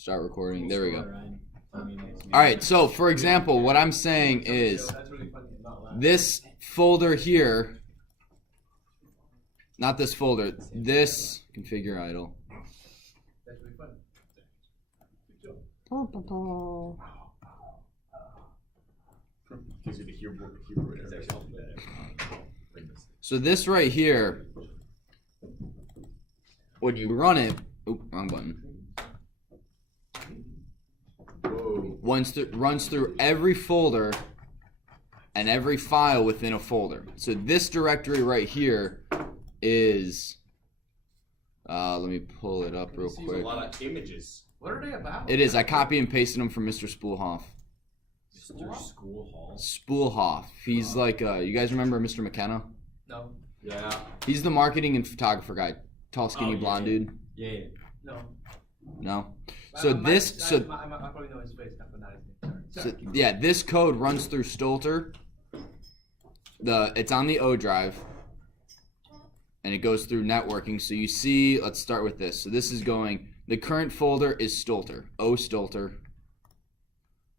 Start recording. There we go. Alright, so for example, what I'm saying is this folder here, not this folder, this configure idle. So this right here, when you run it, oop, wrong button. Runs through every folder and every file within a folder. So this directory right here is, let me pull it up real quick. A lot of images. What are they about? It is. I copy and pasted them from Mr. Spoolhoff. Spoolhoff. He's like, you guys remember Mr. McKenna? No. Yeah. He's the marketing and photographer guy. Tall, skinny, blonde dude. Yeah. No. No. So this, I probably know his face, but not his name. Sorry. So, yeah, this code runs through Stolter. It's on the O drive, and it goes through networking. So you see, let's start with this. So this is going. The current folder is Stolter, O Stolter,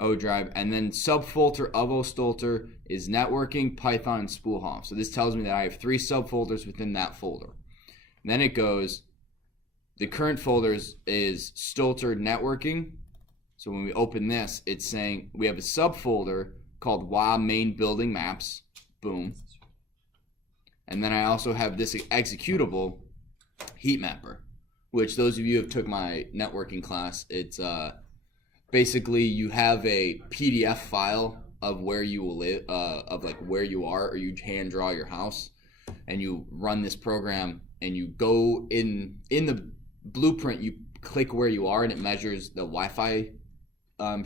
O drive, and then subfolder of O Stolter is networking, Python, and Spoolhoff. So this tells me that I have 3 subfolders within that folder. And then it goes. The current folder is Stolter networking. So when we open this, it's saying we have a subfolder called WA main building maps. Boom. And then I also have this executable heat mapper, which those of you who have took my networking class, it's basically you have a PDF file of where you will live, of like where you are, or you hand draw your house, and you run this program, and you go in the blueprint, you click where you are, and it measures the Wi-Fi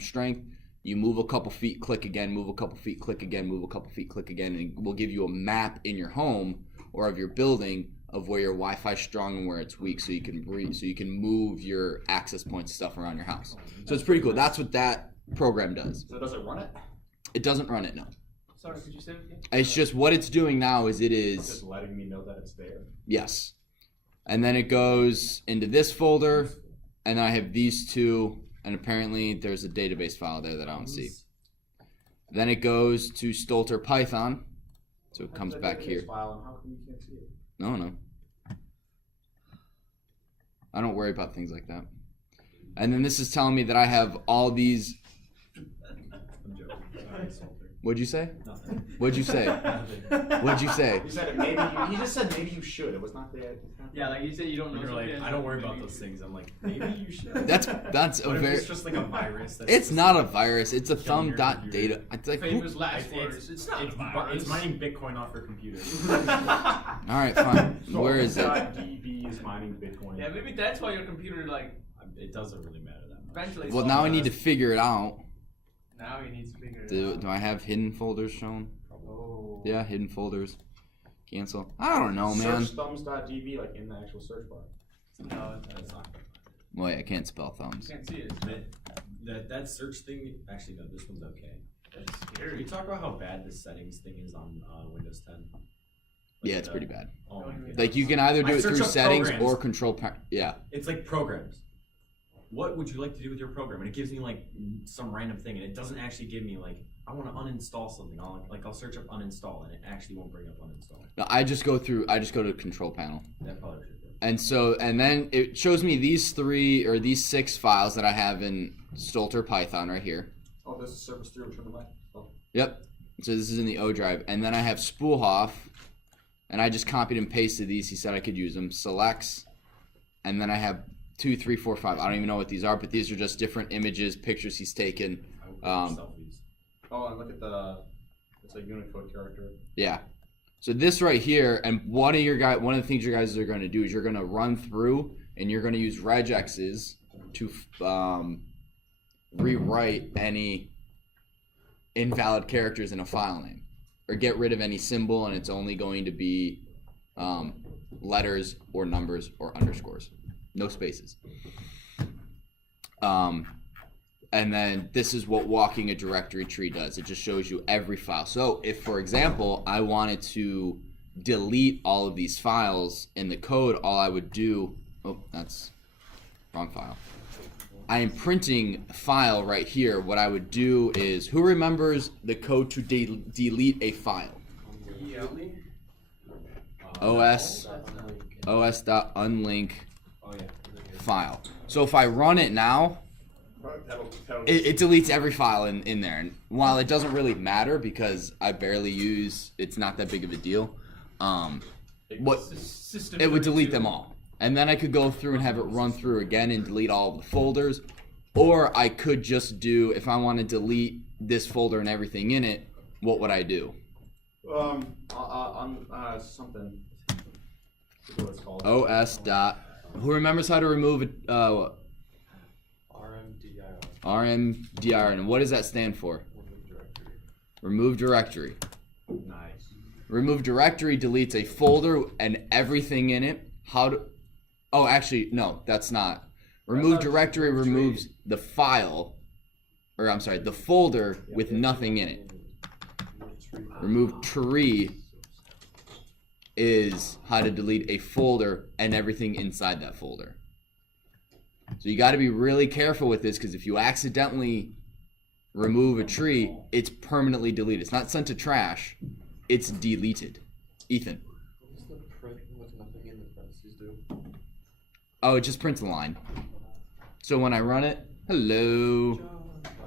strength. You move a couple feet, click again, move a couple feet, click again, move a couple feet, click again, and it will give you a map in your home or of your building of where your Wi-Fi is strong and where it's weak, so you can move your access points stuff around your house. So it's pretty cool. That's what that program does. So does it run it? It doesn't run it, no. Sorry, could you say it again? It's just what it's doing now is It's just letting me know that it's there. Yes. And then it goes into this folder, and I have these 2, and apparently there's a database file there that I don't see. Then it goes to Stolter Python, so it comes back here. File, and how come you can't see it? No. I don't worry about things like that. And then this is telling me that I have all these. I'm joking. Sorry, Stolter. What'd you say? Nothing. What'd you say? What'd you say? You said maybe. He just said maybe you should. It was not there. Yeah, like you said, you don't know. You're like, I don't worry about those things. I'm like, maybe you should. That's a What if very. it's just like a virus. That's It's just not a like virus. It's a killing your thumb.data. It's like. Famous last It's, words. It's not a it's virus. mining Bitcoin off your computer. All right, fine. Where is it? DB is mining Bitcoin. Yeah, maybe that's why your computer like It doesn't really matter that much. ventilates. Well, all now I the- need to figure it out. Now he needs to figure it out. Do I have hidden folders shown? Oh. Yeah, hidden folders. Cancel. I don't know, man. Search thumbs.db like in the actual search bar. No, That's not. Wait, I can't spell you thumbs. can't see it. That search thing. Actually, no. This one's okay. That's Can we scary. talk about how bad the settings thing is on Windows 10? Yeah, it's pretty bad. Oh my goodness. Like you can either do I it search through up settings programs. or control. Yeah. It's like programs. What would you like to do with your program? And it gives me like some random thing, and it doesn't actually give me like I want to uninstall something. I'll search up uninstall, and it actually won't bring up uninstall. No, I just go to control panel. That probably should work. And then it shows me these 6 files that I have in Stolter Python right here. Oh, there's a service through. Turn the mic. Oh. Yep. So this is in the O drive, and then I have Spoolhoff, and I just copied and pasted these. He said I could use them. Selects, and then I have 2, 3, 4, 5. I don't even know what these are, but these are just different images, pictures he's taken. I would selfies. Oh, and look at it's a Unicode character. Yeah. So this right here, and one of the things you guys are going to do is you're going to run through, and you're going to use regexes to rewrite any invalid characters in a file name, or get rid of any symbol, and it's only going to be letters or numbers or underscores, no spaces. And then this is what walking a directory tree does. It just shows you every file. So if, for example, I wanted to delete all of these files in the code, all I would do, oh, that's wrong file. I am printing a file right here. What I would do is, who remembers the code to delete a file? os.unlink Oh yeah. file. So if I run it now, it deletes every file in there. And while it doesn't really matter because I barely use, it's not that big of a deal. It would delete them all. And then I could go through and have it run through again and delete all of the folders. Or I could just do, if I want to delete this folder and everything in it, what would I do? Something. I forget what it's called. os. Who remembers how to remove RMDIR. RMDIR? And what does that stand for? Remove directory. Remove directory. Nice. Remove directory deletes a folder and everything in it. How do? Oh, actually, no, that's not. Remove directory removes the file, or I'm sorry, the folder with nothing in it. Remove tree is how to delete a folder and everything inside that folder. So you got to be really careful with this because if you accidentally remove a tree, it's permanently deleted. It's not sent to trash, it's deleted. Ethan. What does the print with nothing in the parentheses do? Oh, it just prints a line. So when I run it, hello.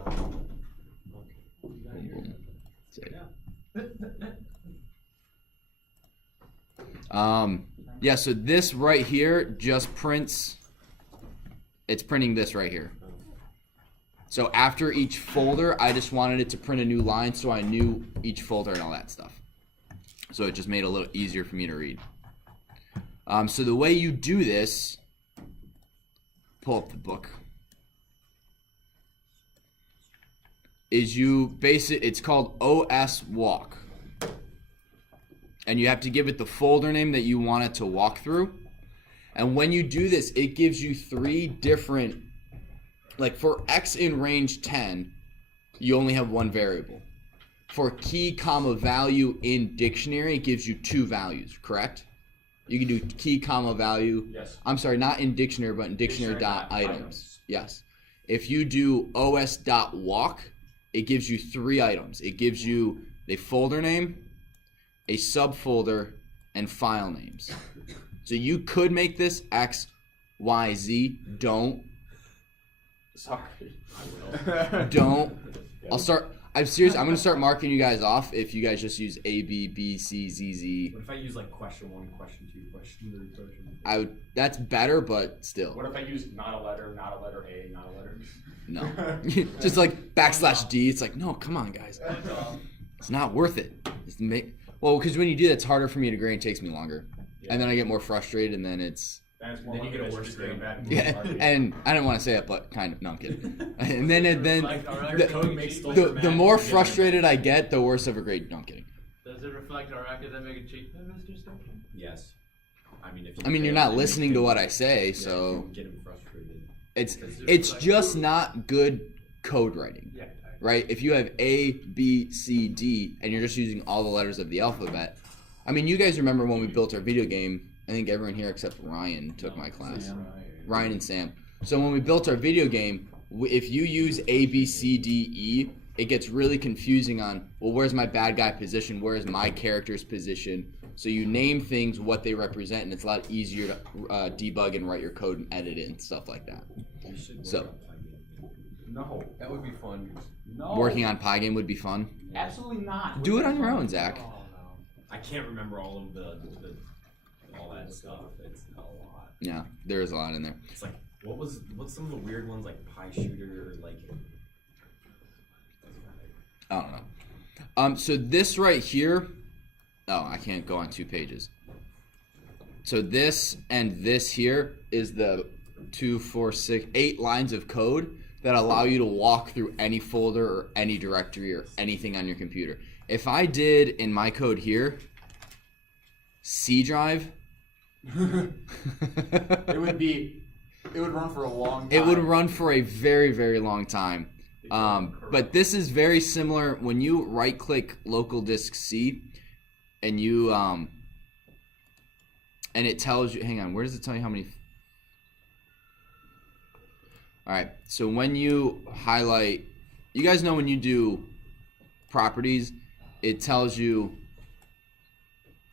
Boom, boom. Save. Yeah, so this right here just prints, it's printing this right here. So after each folder, I just wanted it to print a new line so I knew each folder and all that stuff. So it just made it a little easier for me to read. So the way you do this, pull up the book, is you it's called os.walk. And you have to give it the folder name that you want it to walk through. And when you do this, it gives you 3 different, like for X in range 10, you only have 1 variable. For key comma value in dictionary, it gives you 2 values, correct? You can do key comma value. Yes. I'm sorry, not in dictionary, but in dictionary dot items. Yes. If you do os.walk, it gives you 3 items. It gives you a folder name, a subfolder, and file names. So you could make this X, Y, Z. Don't. Sorry. Don't. I'm serious. I'm gonna start marking you guys off if you guys just use A, B, B, C, Z, Z. What if I use like question 1, question 2, question 3, question 4? That's better, but still. What if I use not a letter A, not a letter? No. Just like /D. It's like, no, come on, guys. It's not worth it. Well, because when you do that, it's harder for me to grade. It takes me longer. Yeah. And then I get more frustrated, and then it's... Then you get a worse grade. Yeah, and I didn't want to say it, but kind of. No, I'm kidding. And then the more frustrated I get, the worse of a grade. No, I'm kidding. Does it reflect our academic achievement, Mr. Stinkin? Yes. I mean, You're not listening to what I say, so... Get him frustrated. It's just not good code writing. Yeah. Right? If you have A, B, C, D, and you're just using all the letters of the alphabet. I mean, you guys remember when we built our video game, I think everyone here except Ryan took my class. Ryan and Sam. So when we built our video game, if you use A, B, C, D, E, it gets really confusing on, well, where's my bad guy position? Where's my character's position? So you name things what they represent, and it's a lot easier to debug and write your code and edit it and stuff like that. So No. That would be fun. No. working on Pygame would be fun. Absolutely not. Do it on your own, Zach. Oh, no. I can't remember all of all that stuff. It's a lot. Yeah, there is a lot in there. It's like what's some of the weird ones like pie shooter or like I don't know. So this right here, oh, I can't go on 2 pages. So this and this here is the 2, 4, 6, 8 lines of code that allow you to walk through any folder or any directory or anything on your computer. If I did in my code here, C drive, It would run for a long time. it would run for a very, very long time. But this is very similar when you right click local disk C and you and it tells you, hang on, where does it tell you how many? All right. So when you highlight, you guys know when you do properties, it tells you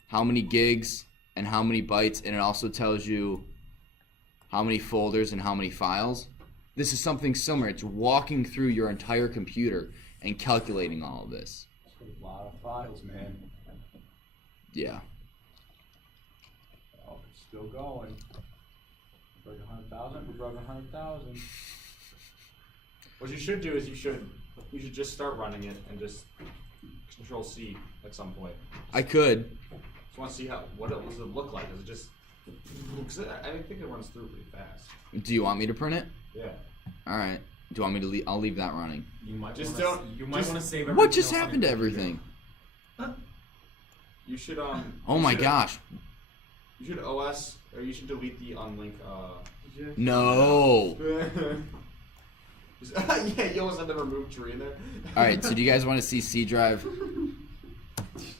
how many gigs and how many bytes, and it also tells you how many folders and how many files. This is something similar. It's walking through your entire computer and calculating all of this. That's a lot of files, man. Yeah. Oh, it's still going. We're breaking 100,000. We're breaking 100,000. What you should do is you should just start running it and just Control C at some point. I could. Just want to see what does it look like. Does it just? Because I think it runs through pretty fast. Do you want me to print it? Yeah. All right. Do you want me to leave? I'll leave that running. You might Just wanna, don't- You might just- want to save everything. What just else on happened to your everything? You should Oh you my should- gosh. You should OS or you should delete the unlink. No. Yeah, you almost had the remove tree in there. All right. So do you guys want to see C drive?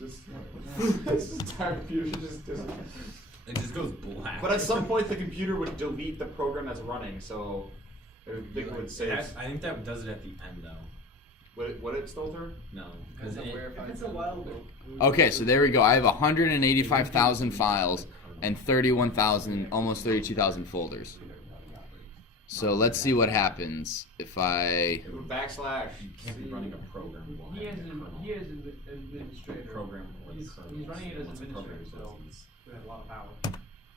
This entire computer should just. It just goes black. But at some point, the computer would delete the program that's running, so I think it would save. I think that does it at the end though. Would it filter? No, because If it's a while though. Okay. So there we go. I have 185,000 files and 31,000, almost 32,000 folders. So let's see what happens if I. It would backslash. you can't be running a program. while He having is a kernel. he is an administrator. Program. or the He's kernel. running it as Once a administrator, program so goes, we have a lot of power.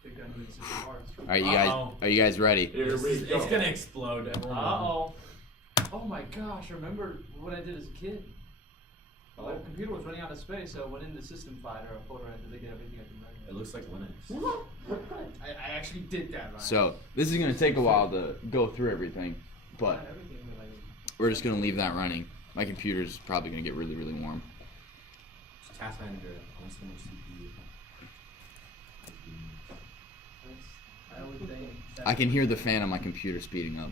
They're gonna need system parts. All right, you guys. Uh-oh. Are you guys ready? Here It's, we go. it's gonna explode. Everyone. Uh-oh. Oh my gosh, remember what I did as a kid? My computer was running out of space, so I went into system finder or folder and to get everything I can It run. looks like Linux. I actually did that, right? So this is gonna take a while to go through everything, but Everything that I we're just gonna leave that running. My computer's probably gonna get really, really warm. Task manager. I want so much CPU. I would think that I can hear the fan on my computer speeding up.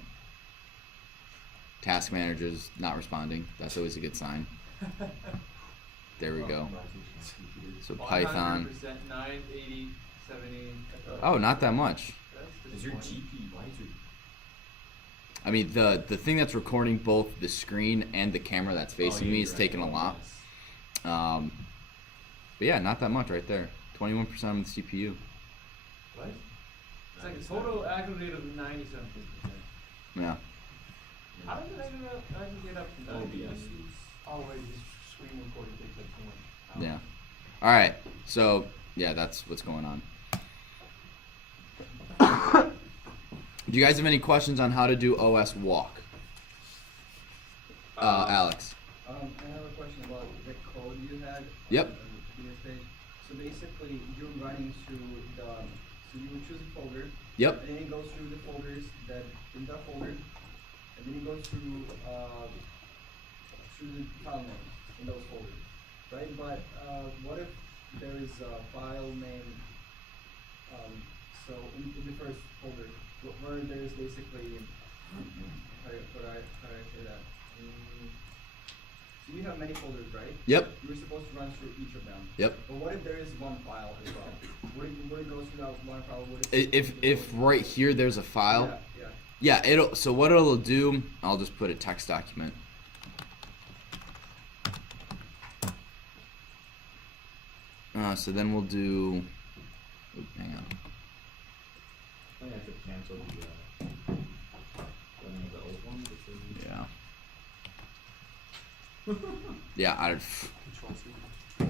Task manager's not responding. That's always a good sign. There we go. So Python. 100%, 980, 70. Oh, not that much. That's Is your disappointing. GPU? Why is your I mean, the thing that's recording both the screen and the camera that's facing yeah, me you're is right. taking a lot. Yes. But yeah, not that much right there. 21% on the CPU. What? It's like a total aggregate of 90 something percent. Yeah. How did I aggregate up to 90? OBS. Oh wait, this screen recording takes up so much. Yeah. All right. So yeah, that's what's going on. Do you guys have any questions on how to do OS walk? Alex. I have a question about the code you had Yep. on the previous page. So basically, you're running through so you would choose a folder, Yep. and then it goes through the folders that in that folder, and then it goes through the file names in those folders, right? But what if there is a file name, so in the first folder, where there's basically, how do I say that? So you have many folders, right? Yep. You're supposed to run through each of them. Yep. But what if there is one file as well? Would it go through that one file? Would it If right here there's a file. Yeah. Yeah. It'll. So what it'll do? I'll just put a text document. So then we'll do. Oop, hang on. I think I have to cancel the old one. Yeah. Yeah. Control C.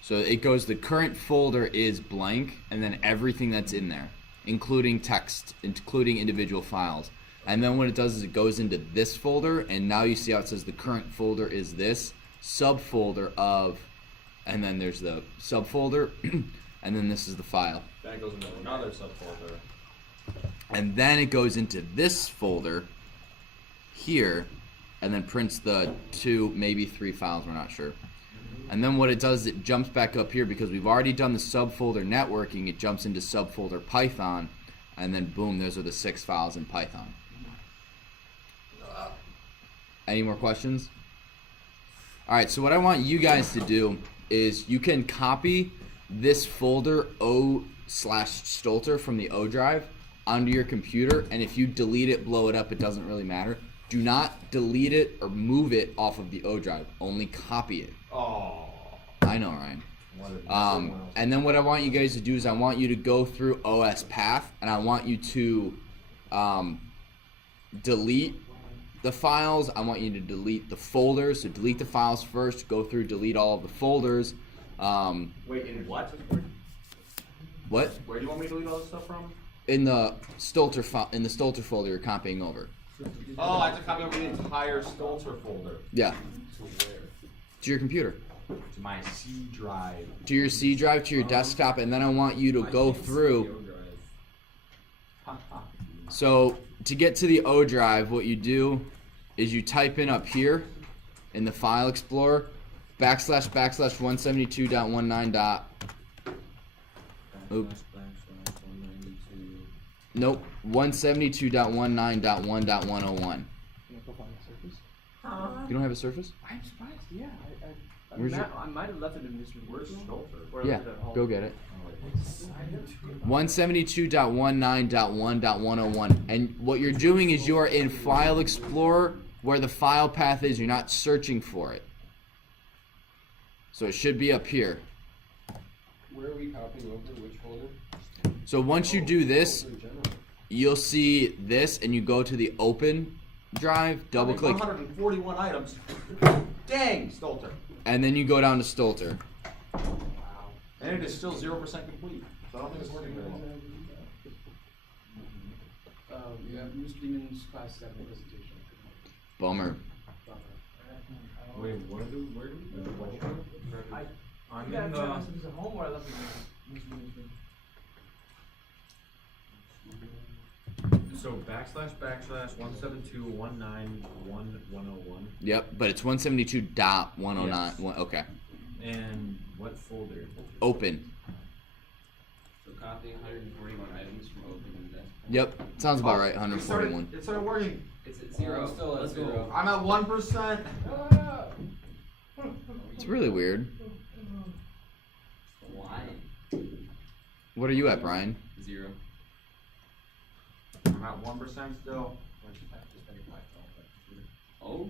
So it goes, the current folder is blank, and then everything that's in there, including text, including individual files. And then what it does is it goes into this folder, and now you see how it says the current folder is this subfolder of, and then there's the subfolder, and then this is the file. Then it goes into another subfolder. And then it goes into this folder here, and then prints the 2, maybe 3 files, we're not sure. And then what it does is it jumps back up here because we've already done the subfolder networking. It jumps into subfolder Python. and then boom, those are the 6 files in Python. Any more questions? All right, so what I want you guys to do is you can copy this folder o/Stolter from the O drive onto your computer, and if you delete it, blow it up, it doesn't really matter. Do not delete it or move it off of the O drive. Only copy it. Oh. I know, Ryan. And then what I want you guys to do is I want you to go through OS path, and I want you to delete the files. I want you to delete the folders. So delete the files first. Go through, delete all of the folders. Wait, in what? What? Where do you want me to delete all this stuff from? In the Stolter folder you're copying over. Oh, I have to copy over the entire Stolter folder. Yeah. To where? To your computer. To my C drive. To your C drive, to your desktop, and then I want you to go through. So to get to the O drive, what you do is you type in up here in the file explorer //172.19. Oops. Nope. 172.19.1.101. You don't have a Surface? I'm surprised. Yeah, Where's your- I might have left it in this room. Where's Stolter? Or Yeah, left it at home. go get it. 172.19.1.101. And what you're doing is you are in File Explorer where the file path is. You're not searching for it. So it should be up here. Where are we copying over? Which folder? So once you do this, Folder general. you'll see this and you go to the Open drive, double click, 141 items. Dang, Stolter. and then you go down to Stolter. Wow. And it is still 0% complete. So I don't think it's working very well. Mr. Demon's class 7 presentation. Bummer. Wait, where do we go? I'm in the. at home or I left it in Mr. Demon's room. So // 172.191.101. Yep, but it's 172.109. Yes. Okay. And what folder? Open. So copying 141 items from open and desktop. Yep, sounds about right. It 141. started working. It's at 0. I'm still at Let's 0. go. I'm at 1%. It's really weird. Why? What are you at, Brian? 0. I'm at 1% still. Oh.